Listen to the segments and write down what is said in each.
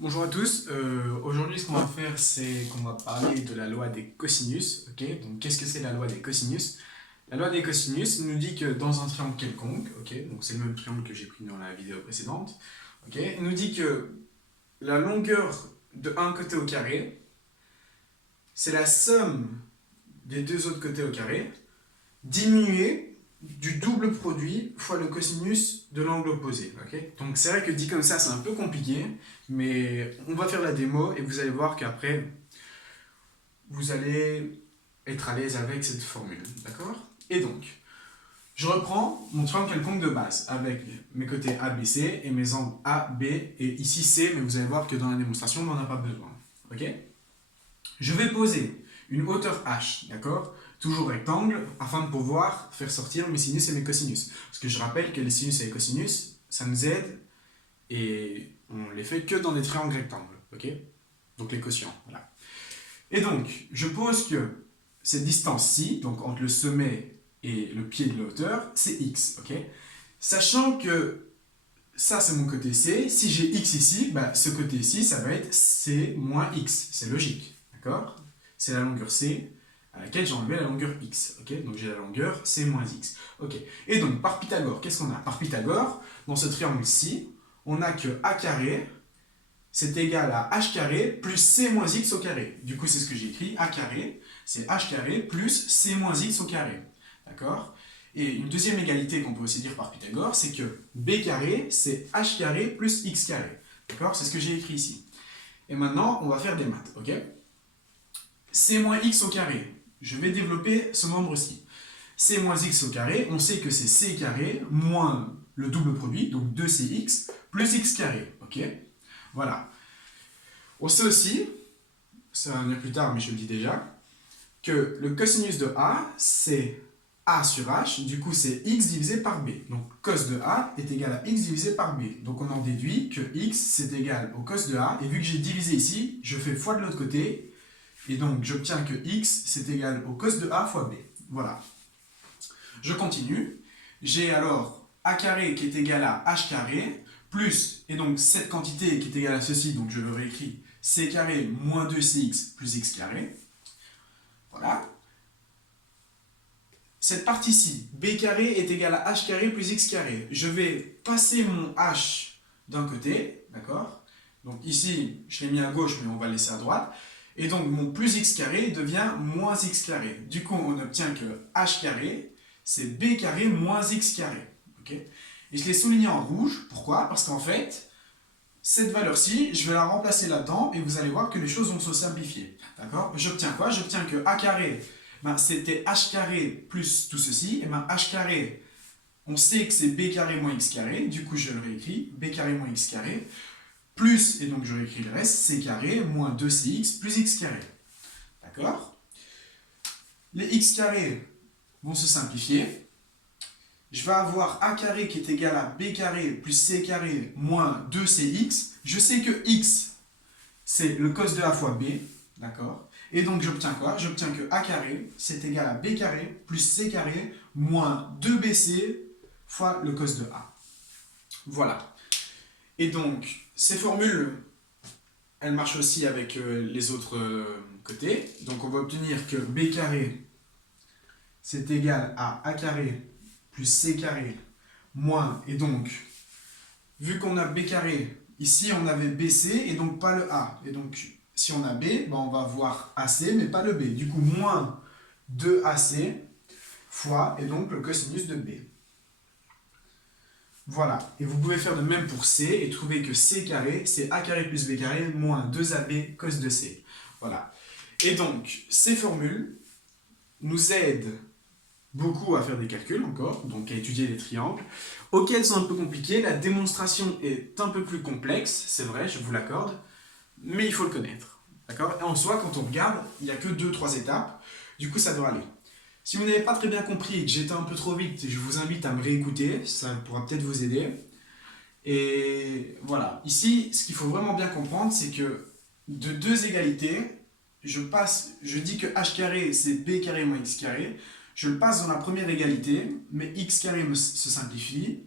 Bonjour à tous, aujourd'hui ce qu'on va faire c'est qu'on va parler de la loi des cosinus, ok? Donc qu'est-ce que c'est la loi des cosinus? La loi des cosinus nous dit que dans un triangle quelconque, ok? Donc c'est le même triangle que j'ai pris dans la vidéo précédente, ok? Il nous dit que la longueur de un côté au carré, c'est la somme des deux autres côtés au carré, diminuée du double produit fois le cosinus de l'angle opposé. Okay, donc c'est vrai que dit comme ça, c'est un peu compliqué, mais on va faire la démo et vous allez voir qu'après, vous allez être à l'aise avec cette formule. D'accord? Et donc, je reprends mon triangle quelconque de base avec mes côtés A, B, C et mes angles A, B et ici C, mais vous allez voir que dans la démonstration, on n'en a pas besoin. Ok? Je vais poser une hauteur h, d'accord? Toujours rectangle, afin de pouvoir faire sortir mes sinus et mes cosinus. Parce que je rappelle que les sinus et les cosinus, ça nous aide et on les fait que dans des triangles rectangles, ok? Donc les quotients, voilà. Et donc, je pose que cette distance-ci, donc entre le sommet et le pied de la hauteur, c'est x, ok? Sachant que ça, c'est mon côté C. Si j'ai x ici, bah, ce côté ici, ça va être C moins x. C'est logique, d'accord? C'est la longueur C à laquelle j'ai enlevé la longueur x. Ok, donc j'ai la longueur C moins x. Ok. Et donc, par Pythagore, qu'est-ce qu'on a? Par Pythagore, dans ce triangle-ci, on a que a carré, c'est égal à h carré plus c moins x au carré. Du coup, c'est ce que j'ai écrit. A carré, c'est h carré plus c moins x au carré. D'accord? Et une deuxième égalité qu'on peut aussi dire par Pythagore, c'est que b carré, c'est h carré plus x carré. D'accord? C'est ce que j'ai écrit ici. Et maintenant, on va faire des maths. Ok? C moins x au carré. Je vais développer ce membre-ci. C moins x au carré, on sait que c'est c carré moins le double produit, donc 2cx, plus x carré. Ok? Voilà. On sait aussi, ça va venir plus tard, mais je le dis déjà, que le cosinus de A, c'est A sur H, du coup c'est x divisé par B. Donc cos de A est égal à x divisé par B. Donc on en déduit que x c'est égal au cos de A, et vu que j'ai divisé ici, je fais fois de l'autre côté, et donc j'obtiens que x c'est égal au cos de A fois B. Voilà. Je continue. J'ai alors A carré qui est égal à H carré, plus, et donc cette quantité qui est égale à ceci, donc je le réécris, C carré moins 2CX plus X carré. Voilà. Cette partie-ci, B carré est égal à H carré plus X carré. Je vais passer mon H d'un côté, d'accord? Donc ici, je l'ai mis à gauche, mais on va le laisser à droite. Et donc mon plus X carré devient moins X carré. Du coup, on obtient que H carré, c'est B carré moins X carré. Okay, et je l'ai souligné en rouge. Pourquoi? Parce qu'en fait, cette valeur-ci, je vais la remplacer là-dedans et vous allez voir que les choses vont se simplifier. D'accord? J'obtiens quoi? J'obtiens que A carré, ben, c'était H carré plus tout ceci. Et ben H carré, on sait que c'est B carré moins X carré. Du coup, je le réécris. B carré moins X carré. Plus, et donc je réécris le reste, C carré moins 2CX plus X carré. D'accord? Les X carrés vont se simplifier. Je vais avoir A carré qui est égal à B carré plus C carré moins 2CX. Je sais que X, c'est le cos de A fois B, d'accord? Et donc j'obtiens quoi? J'obtiens que A carré, c'est égal à B carré plus C carré moins 2BC fois le cos de A. Voilà. Et donc, ces formules, elles marchent aussi avec les autres côtés. Donc on va obtenir que B carré, c'est égal à A carré plus C carré moins, et donc, vu qu'on a B carré, ici on avait BC et donc pas le A. Et donc, si on a B, ben on va voir AC mais pas le B. Du coup, moins 2AC fois, et donc le cosinus de B. Voilà. Et vous pouvez faire de même pour C et trouver que C carré, c'est A carré plus B carré moins 2AB cos de C. Voilà. Et donc, ces formules nous aident beaucoup à faire des calculs encore, donc à étudier les triangles, auxquels sont un peu compliqués. La démonstration est un peu plus complexe, c'est vrai, je vous l'accorde, mais il faut le connaître. D'accord? Et en soi, quand on regarde, il n'y a que 2-3 étapes, du coup ça doit aller. Si vous n'avez pas très bien compris et que j'étais un peu trop vite, je vous invite à me réécouter, ça pourra peut-être vous aider. Et voilà, ici, ce qu'il faut vraiment bien comprendre, c'est que de deux égalités, je dis que h carré c'est b carré moins x carré, je le passe dans la première égalité, mais x carré se simplifie,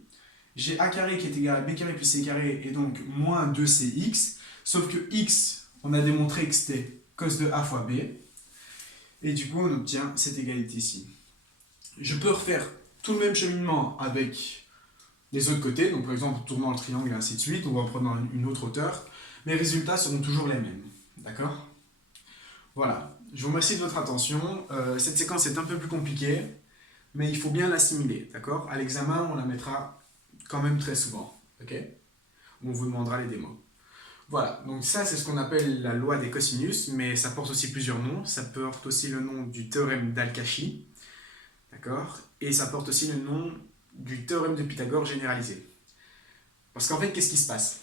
j'ai a carré qui est égal à b carré plus c carré, et donc moins 2cx, Sauf que x, on a démontré que c'était cos de a fois b. Et du coup, on obtient cette égalité ici. Je peux refaire tout le même cheminement avec les autres côtés. Donc par exemple, tournant le triangle et ainsi de suite, ou en prenant une autre hauteur. Mes résultats seront toujours les mêmes. D'accord? Voilà. Je vous remercie de votre attention. Cette séquence est un peu plus compliquée, mais il faut bien l'assimiler. D'accord? À l'examen, on la mettra quand même très souvent. Ok? On vous demandera les démos. Voilà, donc ça c'est ce qu'on appelle la loi des cosinus, mais ça porte aussi plusieurs noms. Ça porte aussi le nom du théorème d'Al-Kashi, d'accord? Et ça porte aussi le nom du théorème de Pythagore généralisé. Parce qu'en fait, qu'est-ce qui se passe?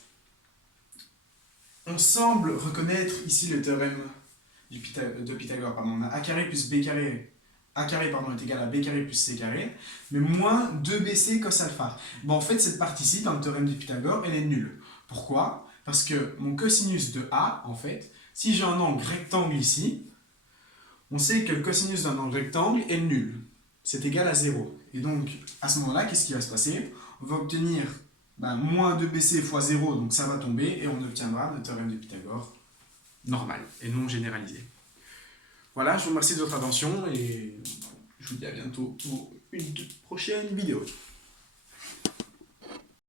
On semble reconnaître ici le théorème de Pythagore. Pardon. On a a carré plus b carré, a carré pardon, est égal à b carré plus c carré, mais moins 2bc cos alpha. Bon, en fait, cette partie-ci, dans le théorème de Pythagore, elle est nulle. Pourquoi? Parce que mon cosinus de a, en fait, si j'ai un angle rectangle ici, on sait que le cosinus d'un angle rectangle est nul. C'est égal à 0. Et donc, à ce moment-là, qu'est-ce qui va se passer? On va obtenir moins 2bc fois 0, donc ça va tomber, et on obtiendra le théorème de Pythagore normal et non généralisé. Voilà, je vous remercie de votre attention, et je vous dis à bientôt pour une prochaine vidéo.